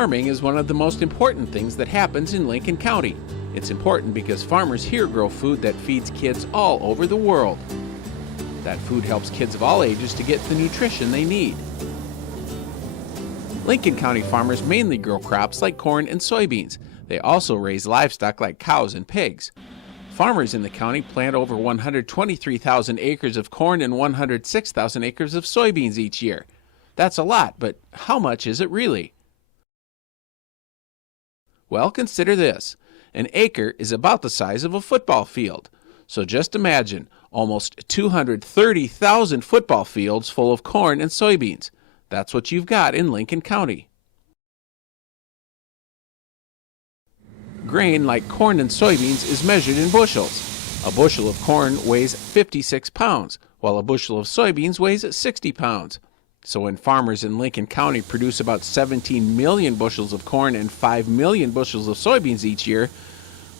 Farming is one of the most important things that happens in Lincoln County. It's important because farmers here grow food that feeds kids all over the world. That food helps kids of all ages to get the nutrition they need. Lincoln County farmers mainly grow crops like corn and soybeans. They also raise livestock like cows and pigs. Farmers in the county plant over 123,000 acres of corn and 106,000 acres of soybeans each year. That's a lot, but how much is it really? Well, consider this. An acre is about the size of a football field. So just imagine almost 230,000 football fields full of corn and soybeans. That's what you've got in Lincoln County. Grain like corn and soybeans is measured in bushels. A bushel of corn weighs 56 pounds, while a bushel of soybeans weighs 60 pounds. So when farmers in Lincoln County produce about 17 million bushels of corn and 5 million bushels of soybeans each year,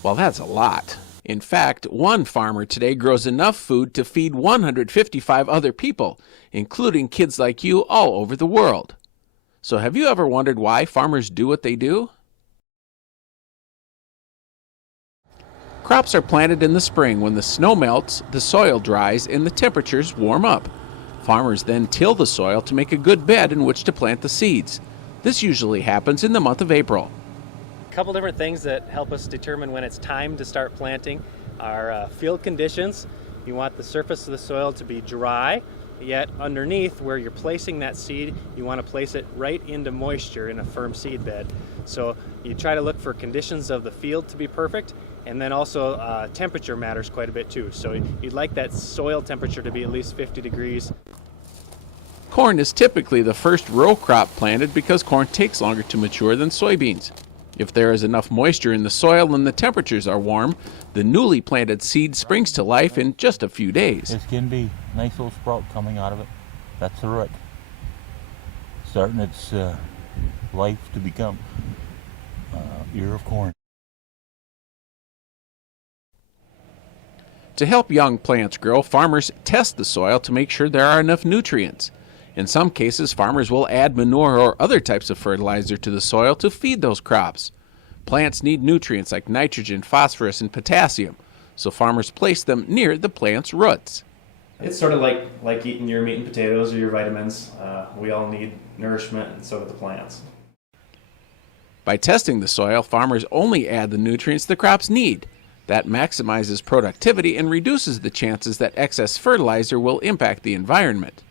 well, that's a lot. In fact, one farmer today grows enough food to feed 155 other people, including kids like you all over the world. So have you ever wondered why farmers do what they do? Crops are planted in the spring when the snow melts, the soil dries, and the temperatures warm up. Farmers then till the soil to make a good bed in which to plant the seeds. This usually happens in the month of April. A couple different things that help us determine when it's time to start planting are field conditions. You want the surface of the soil to be dry, yet underneath where you're placing that seed, you want to place it right into moisture in a firm seed bed. So you try to look for conditions of the field to be perfect, and then also temperature matters quite a bit too. So you'd like that soil temperature to be at least 50 degrees. Corn is typically the first row crop planted because corn takes longer to mature than soybeans. If there is enough moisture in the soil and the temperatures are warm, the newly planted seed springs to life in just a few days. This can be a nice little sprout coming out of it. That's the root. Starting its life to become ear of corn. To help young plants grow, farmers test the soil to make sure there are enough nutrients. In some cases, farmers will add manure or other types of fertilizer to the soil to feed those crops. Plants need nutrients like nitrogen, phosphorus, and potassium, so farmers place them near the plant's roots. It's sort of like eating your meat and potatoes or your vitamins. We all need nourishment, and so do the plants. By testing the soil, farmers only add the nutrients the crops need. That maximizes productivity and reduces the chances that excess fertilizer will impact the environment.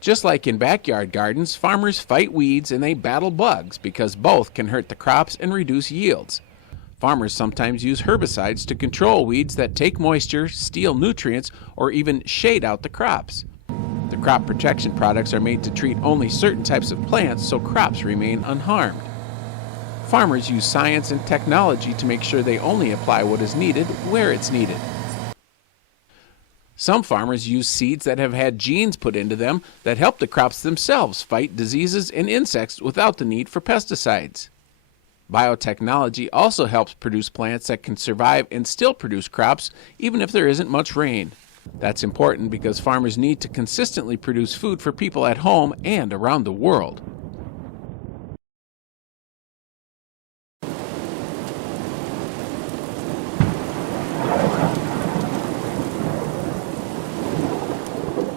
Just like in backyard gardens, farmers fight weeds and they battle bugs because both can hurt the crops and reduce yields. Farmers sometimes use herbicides to control weeds that take moisture, steal nutrients, or even shade out the crops. The crop protection products are made to treat only certain types of plants so crops remain unharmed. Farmers use science and technology to make sure they only apply what is needed where it's needed. Some farmers use seeds that have had genes put into them that help the crops themselves fight diseases and insects without the need for pesticides. Biotechnology also helps produce plants that can survive and still produce crops even if there isn't much rain. That's important because farmers need to consistently produce food for people at home and around the world.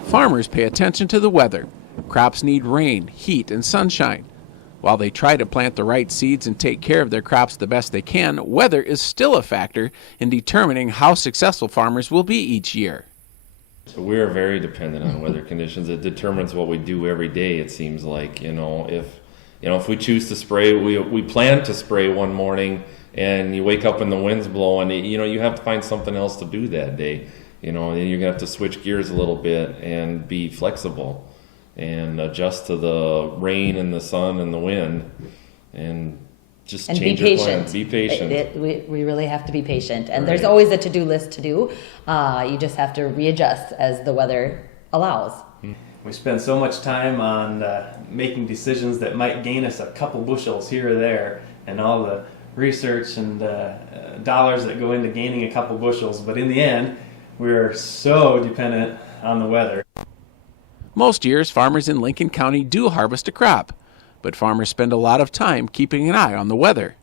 Farmers pay attention to the weather. Crops need rain, heat, and sunshine. While they try to plant the right seeds and take care of their crops the best they can, weather is still a factor in determining how successful farmers will be each year. So we're very dependent on weather conditions. It determines what we do every day, it seems like. If we choose to spray, we plan to spray one morning and you wake up and the wind's blowing, you have to find something else to do that day. And you're going to have to switch gears a little bit and be flexible and adjust to the rain and the sun and the wind and just change your plans. Be patient. We really have to be patient. And Right. There's always a to-do list to do. You just have to readjust as the weather allows. We spend so much time on making decisions that might gain us a couple bushels here or there, and all the research and dollars that go into gaining a couple bushels. But in the end, we're so dependent on the weather. Most years, farmers in Lincoln County do harvest a crop, but farmers spend a lot of time keeping an eye on the weather.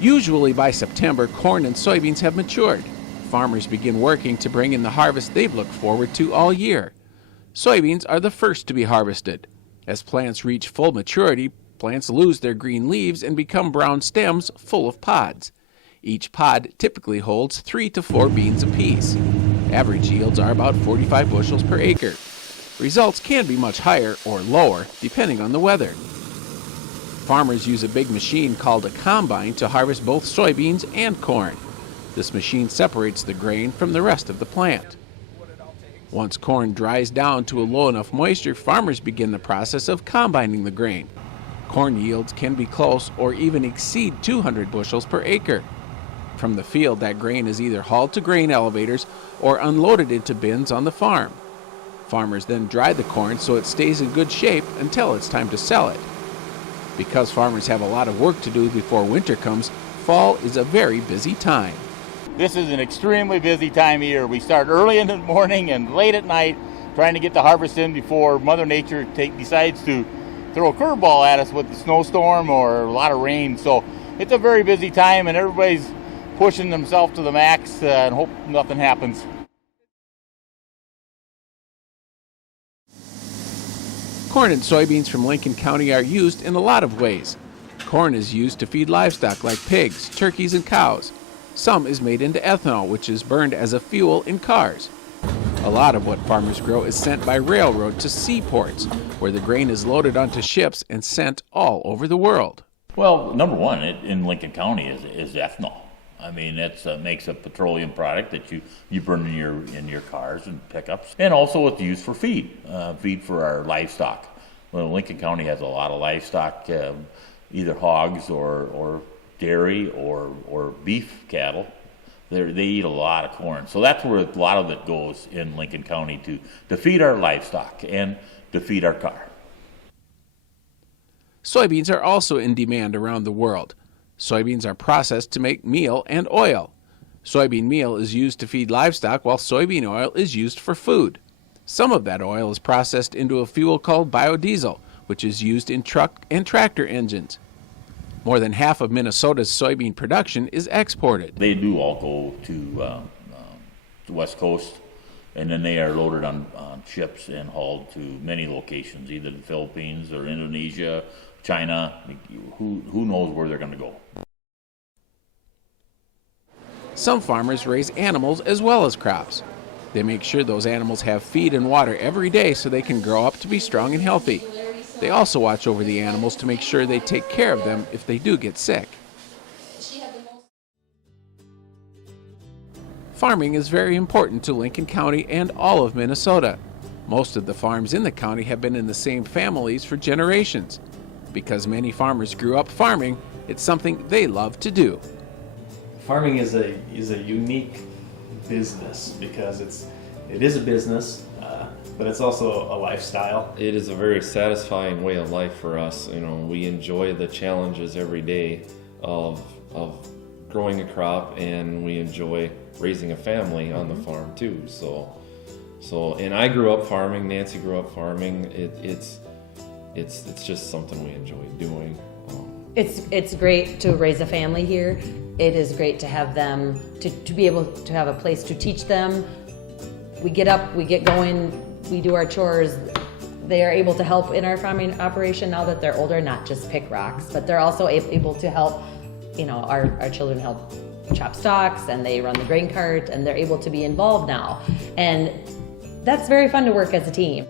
Usually by September, corn and soybeans have matured. Farmers begin working to bring in the harvest they've looked forward to all year. Soybeans are the first to be harvested. As plants reach full maturity, plants lose their green leaves and become brown stems full of pods. Each pod typically holds 3 to 4 beans apiece. Average yields are about 45 bushels per acre. Results can be much higher or lower depending on the weather. Farmers use a big machine called a combine to harvest both soybeans and corn. This machine separates the grain from the rest of the plant. Once corn dries down to a low enough moisture, farmers begin the process of combining the grain. Corn yields can be close or even exceed 200 bushels per acre. From the field, that grain is either hauled to grain elevators or unloaded into bins on the farm. Farmers then dry the corn so it stays in good shape until it's time to sell it. Because farmers have a lot of work to do before winter comes, fall is a very busy time. This is an extremely busy time of year. We start early in the morning and late at night trying to get the harvest in before Mother Nature decides to throw a curveball at us with the snowstorm or a lot of rain. So it's a very busy time and everybody's pushing themselves to the max and hope nothing happens. Corn and soybeans from Lincoln County are used in a lot of ways. Corn is used to feed livestock like pigs, turkeys, and cows. Some is made into ethanol, which is burned as a fuel in cars. A lot of what farmers grow is sent by railroad to seaports, where the grain is loaded onto ships and sent all over the world. Well, number one in Lincoln County is ethanol. I mean, that makes a petroleum product that you burn in your cars and pickups, and also it's used for feed for our livestock. Well, Lincoln County has a lot of livestock, either hogs or dairy or beef cattle. They eat a lot of corn, so that's where a lot of it goes in Lincoln County to feed our livestock and to feed our car. Soybeans are also in demand around the world. Soybeans are processed to make meal and oil. Soybean meal is used to feed livestock while soybean oil is used for food. Some of that oil is processed into a fuel called biodiesel, which is used in truck and tractor engines. More than half of Minnesota's soybean production is exported. They do all go to the West Coast, and then they are loaded on ships and hauled to many locations, either the Philippines or Indonesia, China. Who knows where they're going to go. Some farmers raise animals as well as crops. They make sure those animals have feed and water every day so they can grow up to be strong and healthy. They also watch over the animals to make sure they take care of them if they do get sick. Farming is very important to Lincoln County and all of Minnesota. Most of the farms in the county have been in the same families for generations. Because many farmers grew up farming, it's something they love to do. Farming is a unique business because it is a business, but it's also a lifestyle. It is a very satisfying way of life for us. You know, we enjoy the challenges every day of growing a crop, and we enjoy raising a family on the farm too. So, and I grew up farming. Nancy grew up farming. It's just something we enjoy doing. It's great to raise a family here. It is great to have them, to be able to have a place to teach them. We get up, we get going, we do our chores. They are able to help in our farming operation now that they're older, not just pick rocks, but they're also able to help, our children help chop stalks, and they run the grain cart, and they're able to be involved now. And that's very fun to work as a team.